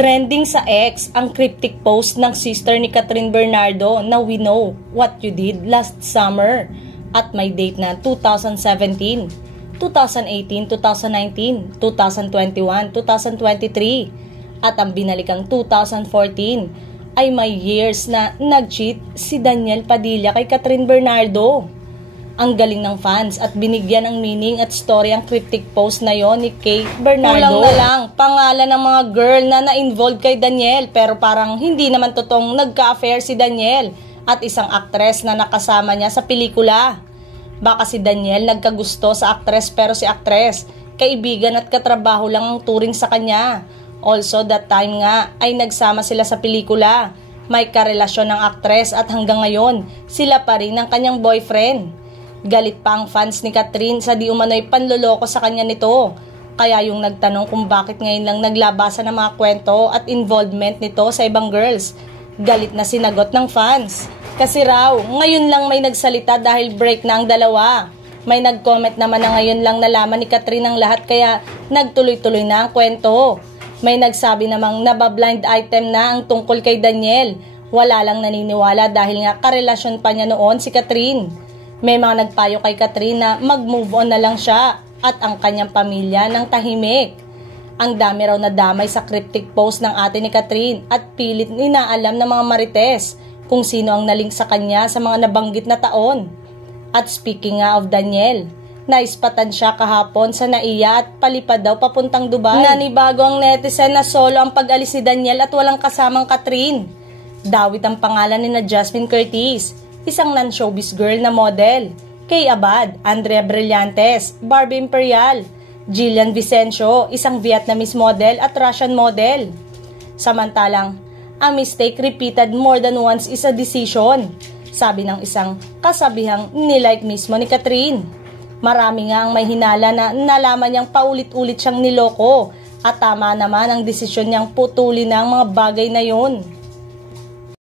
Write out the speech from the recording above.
Trending sa X ang cryptic post ng sister ni Catherine Bernardo na "We know what you did last summer" at may date na 2017, 2018, 2019, 2021, 2023 at ang binalikang 2014 ay may years na nag-cheat si Daniel Padilla kay Catherine Bernardo. Ang galing ng fans at binigyan ng meaning at story ang cryptic post na yon ni Kay Bernardo. Kulang na lang pangalan ng mga girl na na-involved kay Daniel pero parang hindi naman totoong nagka-affair si Daniel at isang aktres na nakasama niya sa pelikula. Baka si Daniel nagkagusto sa aktres pero si aktres, kaibigan at katrabaho lang ang turing sa kanya. Also that time nga ay nagsama sila sa pelikula. May karelasyon ng aktres at hanggang ngayon sila pa rin ang kanyang boyfriend. Galit pa ang fans ni Catherine sa di umano'y panloloko sa kanya nito. Kaya yung nagtanong kung bakit ngayon lang naglabasan ng mga kwento at involvement nito sa ibang girls. Galit na sinagot ng fans. Kasi raw, ngayon lang may nagsalita dahil break na ang dalawa. May nag-comment naman na ngayon lang nalaman ni Catherine ang lahat kaya nagtuloy-tuloy na ang kwento. May nagsabi namang nabablind item na ang tungkol kay Daniel. Wala lang naniniwala dahil nga karelasyon pa niya noon si Catherine. May mga nagpayo kay Catherine na mag-move on na lang siya at ang kanyang pamilya ng tahimik. Ang dami raw na damay sa cryptic post ng ate ni Catherine at pilit inaalam ng mga marites kung sino ang nalink sa kanya sa mga nabanggit na taon. At speaking nga of Daniel, naispatan siya kahapon sa NAIA at palipad daw papuntang Dubai. Nanibago ang netizen na solo ang pag-alis ni Daniel at walang kasamang Catherine. Dawit ang pangalan ni na Jasmine Curtis, isang non-showbiz girl na model, Kay Abad, Andrea Brillantes, Barbie Imperial, Jillian Vicencio, isang Vietnamese model at Russian model. Samantalang, a mistake repeated more than once is a decision, sabi ng isang kasabihang nilike mismo ni Catherine. Marami nga ang may hinala na nalaman niyang paulit-ulit siyang niloko at tama naman ang desisyon niyang putulin ng mga bagay na yun.